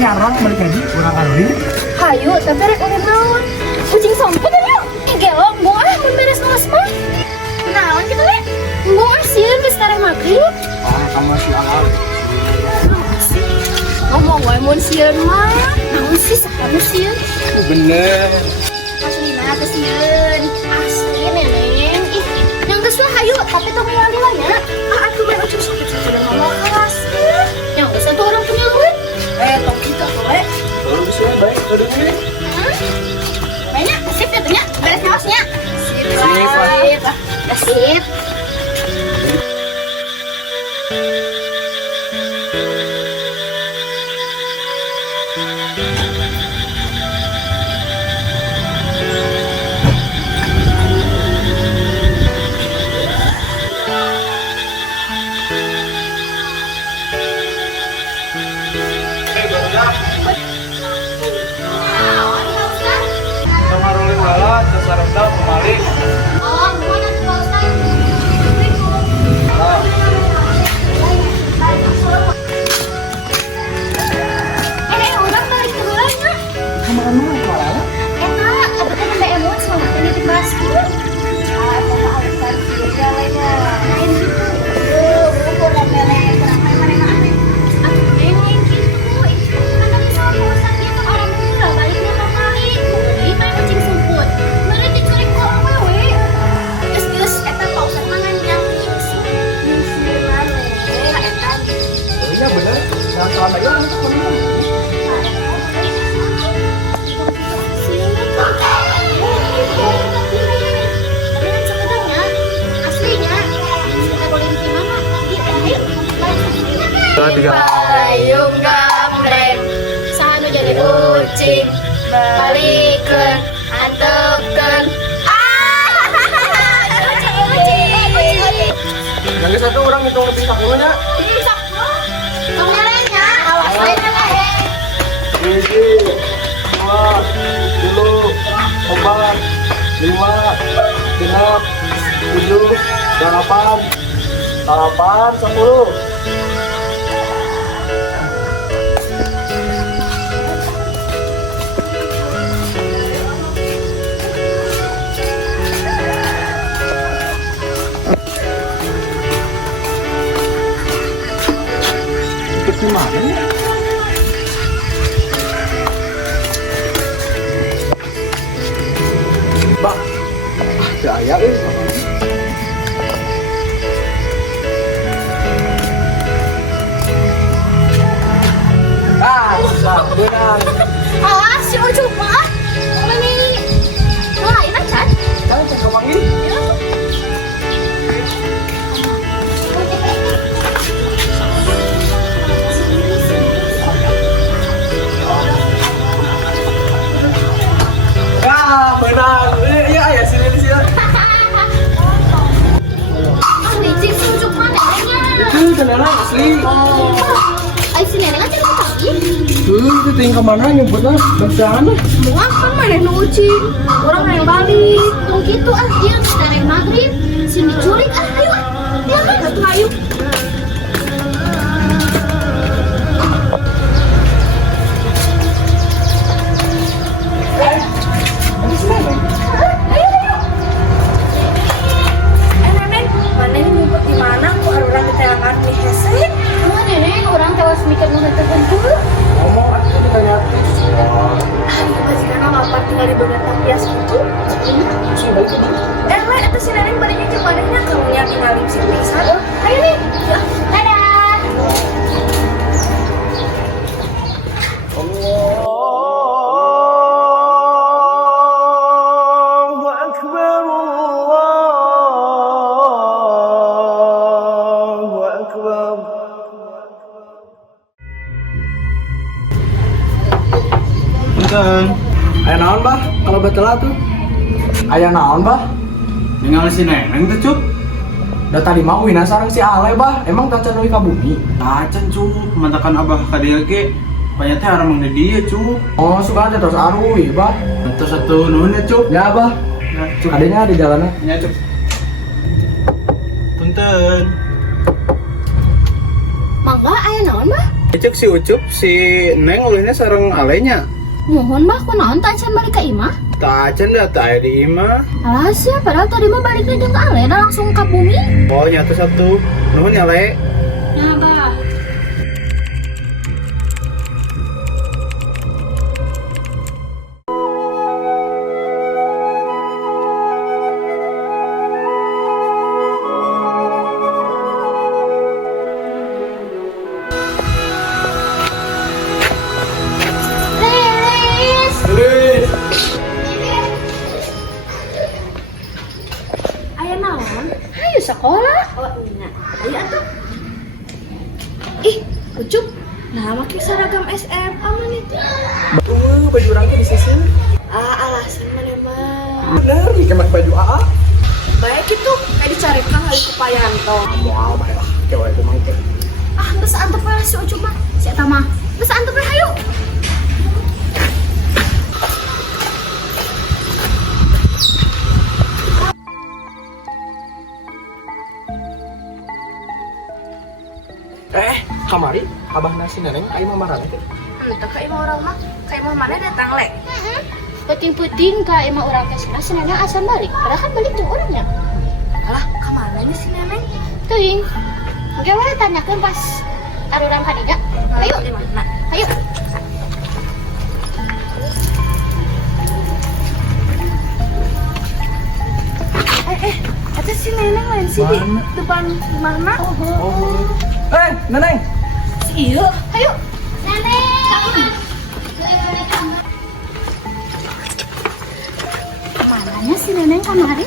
Sekarang balik lagi kurang kalorin. Hayu, tapi rek urip naon? Kucing sompet yuk. Gelo, buah mun beres nulis mah. Naon gitu we? Buah sieun geus tarek magrib. Kamu si Alar. Ngomong wae mun sieun mah. Naon sih sakanu sieun? Bener. Aslina teh sieun. Asli neneng. Ih, yang geus lah hayu, tapi tong ningali lah nya. Atuh bae ucap sakit sudah ngomong kelas. Yang geus atuh orang punya duit. Tong kita we. Kalau bisa baik udah ini. Banyak, sip ya tuh ya, beres ngaosnya. Sip. Sip. Sarendal kembali. Oh, gimana tuh Pak Ustaz? Orang balik ke bulan ya? Kemana kemana? Enak, tapi kan ada emosi sama ini di basket. Sama alasan dia lainnya. Lain gitu. Bukan lele kurang mana aneh. Aku lain gitu. Kan tadi sama Pak Ustaz dia tuh orang gila baliknya kembali. Ini main kucing sumput. Ya bener, salah aja orang tuh bener. Payung gambreng, sanu jadi kucing, balikeun, antepkeun. Yang satu orang itu lebih sakitnya. Pengelenya, awas lainnya lah. 1, 2, 3, 4, 5, 6, 7, 8, 10. Gimana ya? Bang, ada ayah susah, benar. Awas, si Ucup mah. Ini lain aja. Jangan cek kemanggil. Benar, iya ya sini di sini. Licin si Ucup mah neneknya. Beneran asli. Ay, si nenek aja lu kaki. Itu tinggal kemana nyebutnya? Berjalan. Bunga kan mana yang ucing. Orang yang balik. Tuh gitu dia nenek maghrib. Sini culik ayo. Ya kan satu ayo. Ayah naon bah, kalau betul tuh. Ayah naon bah? Ningali si Neneng tuh Cup. Da tadi mau wina sareng si Ale bah, emang tacan leuwih ka bumi. Tacan cu, mantakan abah ka dieu ge banyak teh arang di dieu cu. Oh, suka ada terus aruy bah. Terus satu nuhun ya cu. Ya bah, Ya cu. adanya di jalannya. Ya cu. Punten. Mangga aya naon mah? Cek si Ucup si Neng ulihnya sareng alenya. Mohon mah kunaon tak can balik ka imah? Tacan dah tak aya di imah. Alah sia padahal tadi mah baliknya jeung ka Ale da langsung ka bumi. Oh nyatu satu. Nuhun ya Le. Ya bah. Lilis. Aya naon? Hayu sekolah. Oh, iya. Ayo atuh. Ih, Ucup. Nah, make seragam SMA mah nih. Tuh, baju orangnya di sisi. Alasan mana mah. Bener, nih kemak baju AA. Baik itu, kayak dicarikan hari Kupayanto. Wah, baiklah. Cewek itu mangke. Geus antep we si Ucup mah. Si eta mah. Geus antep we hayu. Kamari, abah nasi neneng, ayo mah marah teh. Entah ka imah urang mah, ka imah mana datang le. Puting-puting ka imah urang teh si Neneng asal balik. Padahal kan balik tuh orangnya. Alah, ka mana nih si Neneng? Teuing. Oke, wae tanyakeun pas arurang ka diga. Ayo di mana? Ayo. Ada si Neneng lain sih di depan mana? Oh. Neneng. Iya, ayo. Neneng. Mananya si Neneng kamari?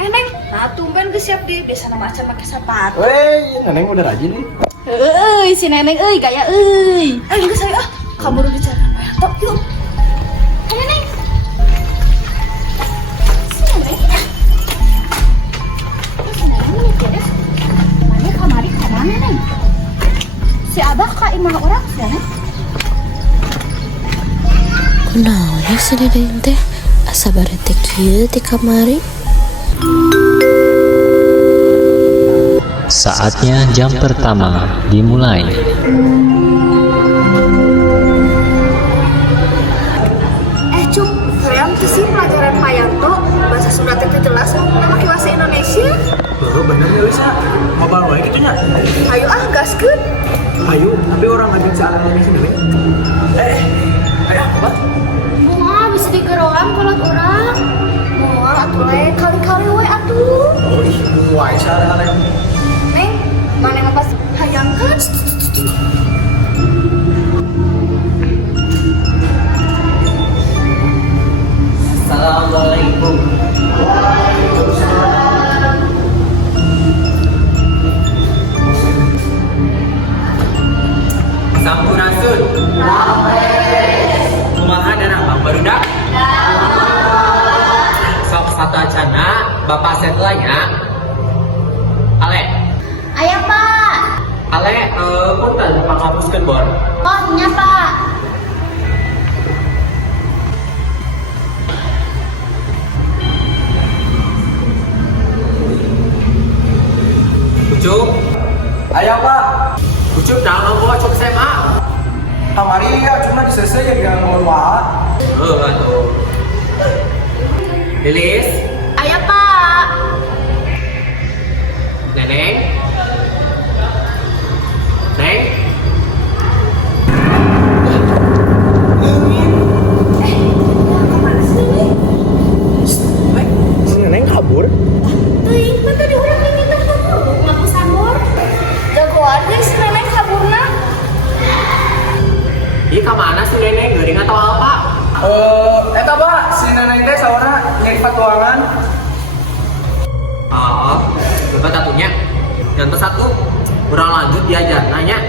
Neng, nah tumben geus siap di biasa nama acan make sepatu. Weh, neneng udah rajin nih. Si Neneng gaya geus ayo ah. Kamu udah bicara apa ya? Tok, yuk. Ayo, Neng. Si Neneng. Si Neneng ini beres. Mana kamari kamana, Neng? Si Abah ka imah orang, si Neneng. Kunaon ya si Neneng teh? Asa barete kieu di kamari? Saatnya jam pertama dimulai. Cuk, kalian tuh sih pelajaran Payanto bahasa Sunda teh jelas nama bahasa Indonesia. Tuh, bener ya Lisa. Mau bawa gitu nya. Ayo ah, gaskeun. Ayo, tapi orang ngajak si Ale neneng sini. Ayo, apa? Moal bisa digeroan kalau orang. Moal atuh le kali-kali we atuh. Oh, ih, wae si Ale. Neng, mana ngapas hayangkeun? Assalamualaikum. Sampurasun. Kumaha dan abang barudak? Sok satu acana, bapak setelahnya. Ale, Aya Pak. Ale, punten pangapuskeun bor. Oh, nya Pak. Ucup, Ayo, Pak. Ucup jangan ngomong cok SMA. Kamari ya cuma di CC ya yang ngomong wae. Atuh. Lilis, Aya Pak. Neneng. Neng, Kemana sih ini? Si neneng kabur. Teuing, kan tadi urang diminta kabur. Ngaku sambor. Jagoan deh si Neneng kaburna. Ih kemana sih Neneng? Geuring atau apa? Eta Pak, si neneng teh sawana nyari patuangan. Oh, Bapak satunya. Dan satu, kurang lanjut diajar nanya.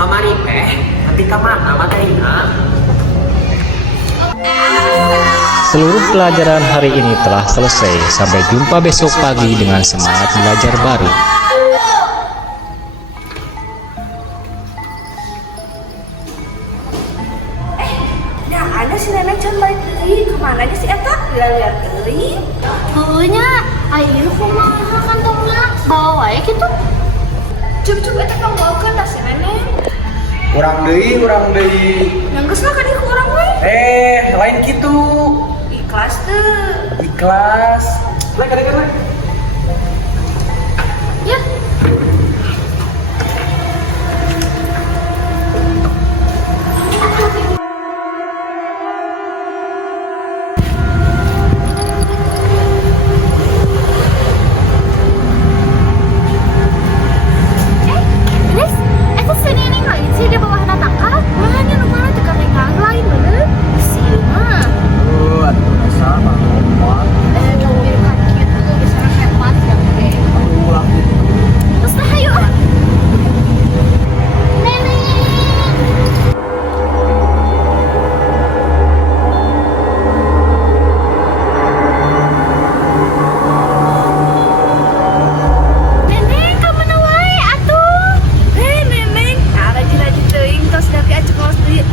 Kamari teh, nanti kemana materinya? Seluruh pelajaran hari ini telah selesai. Sampai jumpa besok pagi dengan semangat belajar baru. Ya ada si nenek can balik deui. Kemana aja si eta? Lihat deui. Heunya, ayeuna kumaha kantongna? Bawa wae kitu. Cup eta kang bawakeun da si nenek. Urang deui. Yang geus mah ka dieu urang we. Lain gitu. Ikhlas teu. Ikhlas. Lek. Ya. Guys, eta si nenek lain sih di bawah tangkal. Makanya nu mana teu kana yang lain bener. Si mah. Atuh rasa banget. Mobil kan gitu bisa hemat ya teh. Ulah gitu. Terus nah ayo. Nenek. Neneng, ka mana wae atuh? Neneng, rajin-rajin teuing tos dapet acuk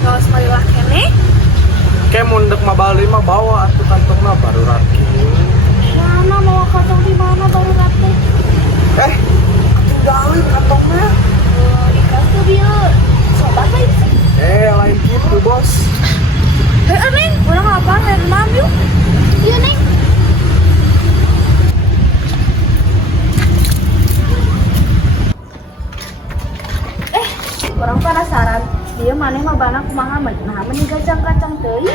ngaos marilah keneh. Kayak mundek mah bali mah bawa atuh kantongna baru rapi. Mana mau kantong di mana baru rapi? Tinggalin kantongnya. Ikhlas tuh dia. Sobat baik. Lain gitu bos. Neng, urang apa? Herman yuk. Iya, Neng. Orang penasaran. Dia mana mah bana kumaha nah meni gacang-gacang teuing.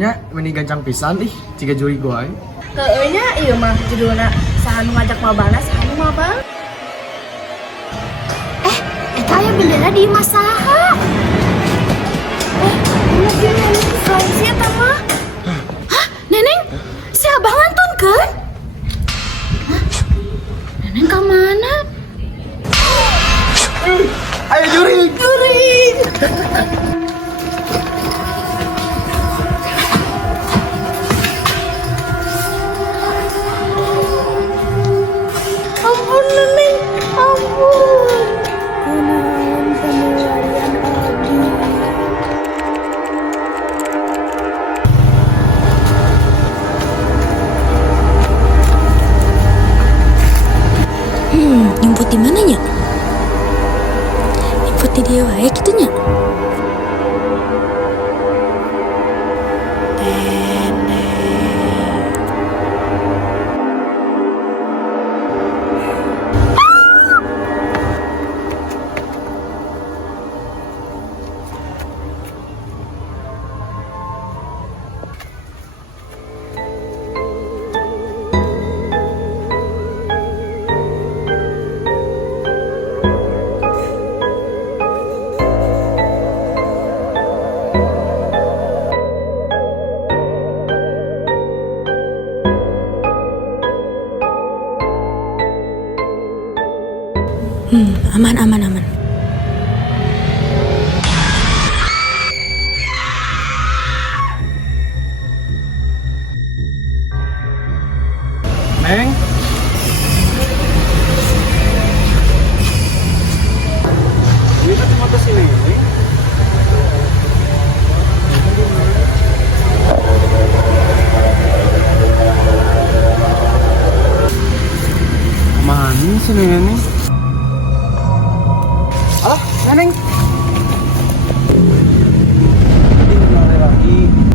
Nya meni gancang pisan ih, ciga juri gua. Teu nya ieu mah judulna saha nu ngajak mabana, saha nu mabal. Eta aya bendera di imah saha? Bener dia nenek lain si eta mah. Hah, Neneng? Si Abang ngantunkeun? Hah? Neneng ka mana? Ayo juri. Ampun Neneng, ampun. Kunaon penilaian Abi? Nyumput di mana nya? Nyumput di dia wae gitu nya. Aman. Neng. Ini kan cuma kesini. Mana sih Neneng? Alah, Neneng. Tadi lagi.